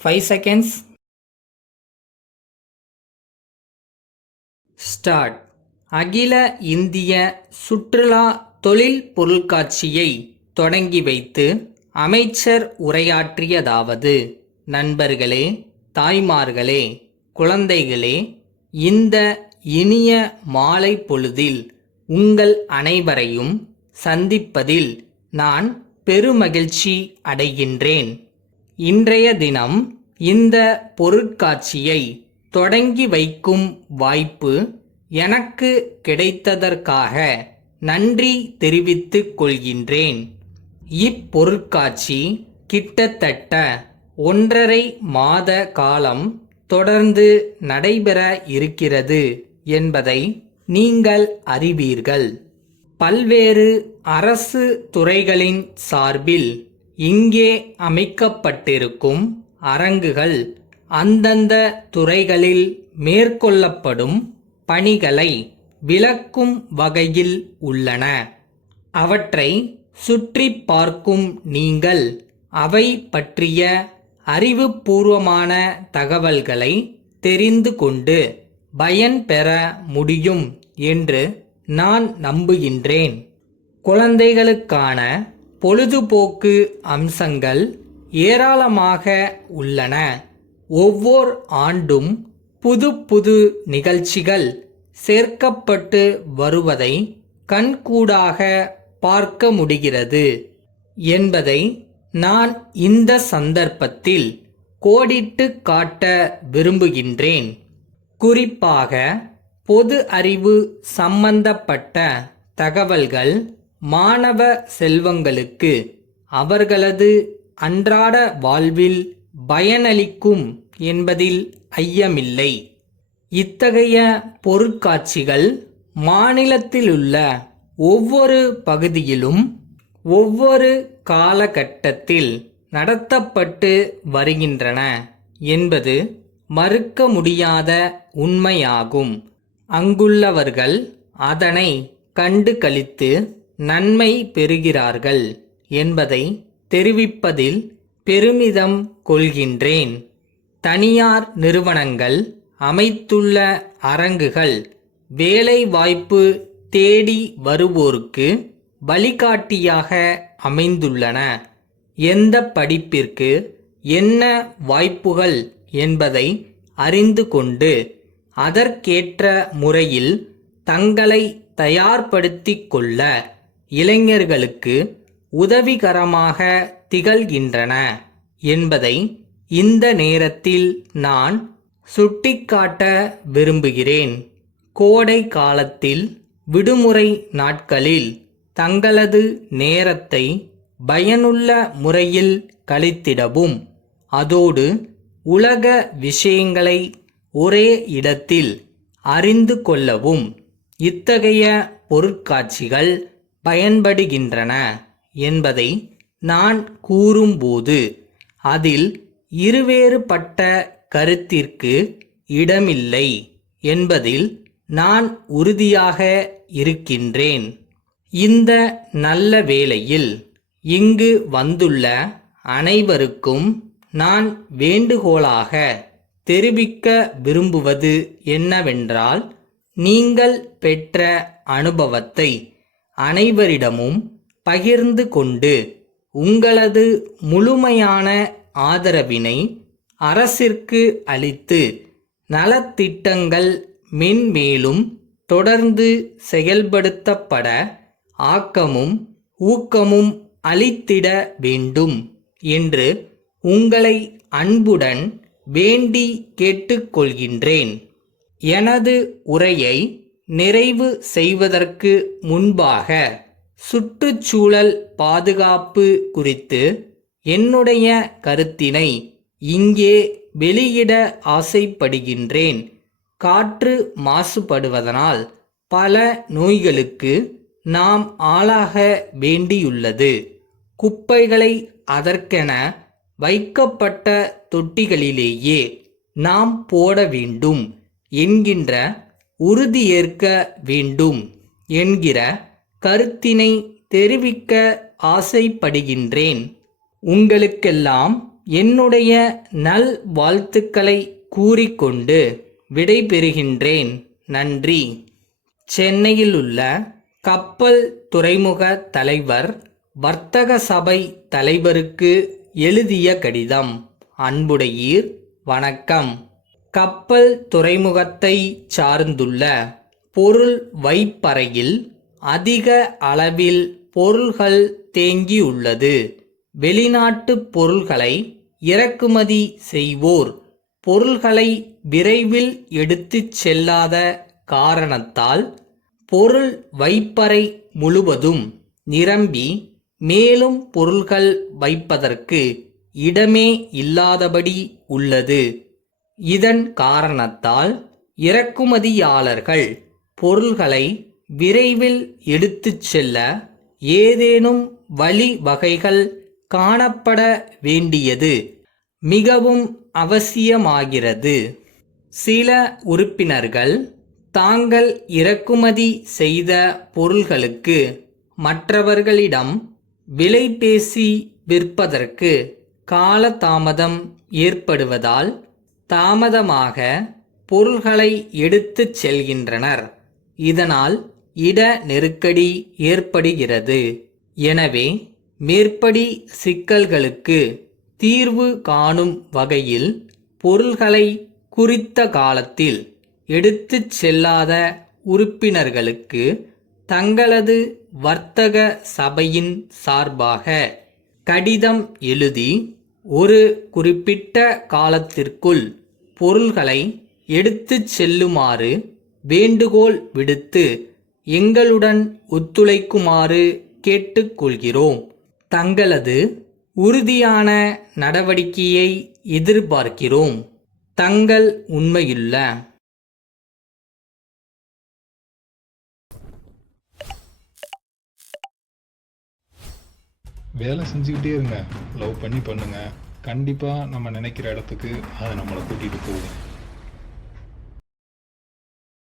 5 seconds. Start. அகில இந்திய சுற்றுலா தொழில் பொருட்காட்சியை தொடங்கி வைத்து அமைச்சர் உரையாற்றியதாவது: நண்பர்களே, தாய்மார்களே, குழந்தைகளே, இந்த இனிய மாலை பொழுதில் உங்கள் அனைவரையும் சந்திப்பதில் நான் பெருமகிழ்ச்சி அடைகின்றேன். இன்றைய தினம் இந்த பொருட்காட்சியை தொடங்கி வைக்கும் வாய்ப்பு எனக்கு கிடைத்ததற்காக நன்றி தெரிவித்துக் கொள்கின்றேன். இப்பொருட்காட்சி கிட்டத்தட்ட 1.5 மாத காலம் தொடர்ந்து நடைபெற இருக்கிறது என்பதை நீங்கள் அறிவீர்கள். பல்வேறு அரசு துறைகளின் சார்பில் இங்கே அமைக்கப்பட்டிருக்கும் அரங்குகள் அந்தந்த துறைகளில் மேற்கொள்ளப்படும் பணிகளை விளக்கும் வகையில் உள்ளன. அவற்றை சுற்றி பார்க்கும் நீங்கள் அவை பற்றிய அறிவுபூர்வமான தகவல்களை தெரிந்து கொண்டு பயன்பெற முடியும் என்று நான் நம்புகின்றேன். குழந்தைகளுக்கான பொழுதுபோக்கு அம்சங்கள் ஏராளமாக உள்ளன. ஒவ்வொரு ஆண்டும் புது புது நிகழ்ச்சிகள் சேர்க்கப்பட்டு வருவதை கண்கூடாக பார்க்க முடிகிறது என்பதை நான் இந்த சந்தர்ப்பத்தில் கோடிட்டு காட்ட விரும்புகின்றேன். குறிப்பாக பொது அறிவு சம்பந்தப்பட்ட தகவல்கள் மாணவ செல்வங்களுக்கு அவர்களது அன்றாட வாழ்வில் பயனளிக்கும் என்பதில் ஐயமில்லை. இத்தகைய பொருட்காட்சிகள் மாநிலத்திலுள்ள ஒவ்வொரு பகுதியிலும் ஒவ்வொரு காலகட்டத்தில் நடத்தப்பட்டு வருகின்றன என்பது மறுக்க முடியாத உண்மையாகும். அங்குள்ளவர்கள் அதனை கண்டு களித்து நன்மை பெறுகிறார்கள் என்பதை தெரிவிப்பதில் பெருமிதம் கொள்கின்றேன். தனியார் நிறுவனங்கள் அமைத்துள்ள அரங்குகள் வேலைவாய்ப்பு தேடி வருவோருக்கு வழிகாட்டியாக அமைந்துள்ளன. எந்த படிப்பிற்கு என்ன வாய்ப்புகள் என்பதை அறிந்து கொண்டு அதற்கேற்ற முறையில் தங்களை தயார்படுத்திக் கொள்ள இளைஞர்களுக்கு உதவிகரமாக திகழ்கின்றன என்பதை இந்த நேரத்தில் நான் சுட்டிக்காட்ட விரும்புகிறேன். கோடை காலத்தில் விடுமுறை நாட்களில் தங்களது நேரத்தை பயனுள்ள முறையில் கழித்திடவும், அதோடு உலக விஷயங்களை ஒரே இடத்தில் அறிந்து கொள்ளவும் இத்தகைய பொருட்காட்சிகள் பயன்படுகின்றன என்பதை நான் கூறும்போது அதில் இருவேறுபட்ட கருத்திற்கு இடமில்லை என்பதில் நான் உறுதியாக இருக்கின்றேன். இந்த நல்ல வேளையில் இங்கு வந்துள்ள அனைவருக்கும் நான் வேண்டுகோளாக தெரிவிக்க விரும்புவது என்னவென்றால், நீங்கள் பெற்ற அனுபவத்தை அனைவரிடமும் பகிர்ந்து கொண்டு உங்களது முழுமையான ஆதரவினை அரசிற்கு அளித்து நலத்திட்டங்கள் மென்மேலும் தொடர்ந்து செயல்படுத்தப்பட ஆக்கமும் ஊக்கமும் அளித்திட வேண்டும் என்று உங்களை அன்புடன் வேண்டி கேட்டுக்கொள்கின்றேன். எனது உரையை நிறைவு செய்வதற்கு முன்பாக சுற்றுச்சூழல் பாதுகாப்பு குறித்து என்னுடைய கருத்தினை இங்கே வெளியிட ஆசைப்படுகின்றேன். காற்று மாசுபடுவதனால் பல நோய்களுக்கு நாம் ஆளாக வேண்டியுள்ளது. குப்பைகளை அதற்கென வைக்கப்பட்ட தொட்டிகளிலேயே நாம் போட வேண்டும் என்கின்ற உறுதியேற்க வேண்டும் என்கிற கருத்தினை தெரிவிக்க ஆசைப்படுகின்றேன். உங்களுக்கெல்லாம் என்னுடைய நல் வாழ்த்துக்களை கூறிக்கொண்டு விடைபெறுகின்றேன். நன்றி. சென்னையில் உள்ள கப்பல் துறைமுக தலைவர் வர்த்தக சபை தலைவருக்கு எழுதிய கடிதம். அன்புடையீர், வணக்கம். கப்பல் துறைமுகத்தை சார்ந்துள்ள பொருள் வைப்பறையில் அதிக அளவில் பொருள்கள் தேங்கியுள்ளது. வெளிநாட்டு பொருள்களை இறக்குமதி செய்வோர் பொருள்களை விரைவில் எடுத்துச் செல்லாத காரணத்தால் பொருள் வைப்பறை முழுவதும் நிரம்பி மேலும் பொருள்கள் வைப்பதற்கு இடமே இல்லாதபடி உள்ளது. இதன் காரணத்தால் இறக்குமதியாளர்கள் பொருள்களை விரைவில் எடுத்துச் செல்ல ஏதேனும் வழிவகைகள் காணப்பட வேண்டியது மிகவும் அவசியமாகிறது. சில உறுப்பினர்கள் தாங்கள் இறக்குமதி செய்த பொருள்களுக்கு மற்றவர்களிடம் விலை பேசி விற்பதற்கு காலதாமதம் ஏற்படுவதால் தாமதமாக பொருள்களை எடுத்துச் செல்கின்றனர். இதனால் இட நெருக்கடி ஏற்படுகிறது. எனவே மேற்படி சிக்கல்களுக்கு தீர்வு காணும் வகையில் பொருள்களை குறித்த காலத்தில் எடுத்துச் செல்லாத உறுப்பினர்களுக்கு தங்களது வர்த்தக சபையின் சார்பாக கடிதம் எழுதி ஒரு குறிப்பிட்ட காலத்திற்குள் பொருள்களை எடுத்துச் செல்லுமாறு வேண்டுகோள் விடுத்து எங்களுடன் ஒத்துழைக்குமாறு கேட்டுக்கொள்கிறோம். தங்களது உறுதியான நடவடிக்கையை எதிர்பார்க்கிறோம். தங்கள் உண்மையுள்ள வேலை செஞ்சுக்கிட்டே இருங்க. லவ் பண்ணி பண்ணுங்க. கண்டிப்பாக நம்ம நினைக்கிற இடத்துக்கு அது நம்மளை கூட்டிகிட்டு போகும்.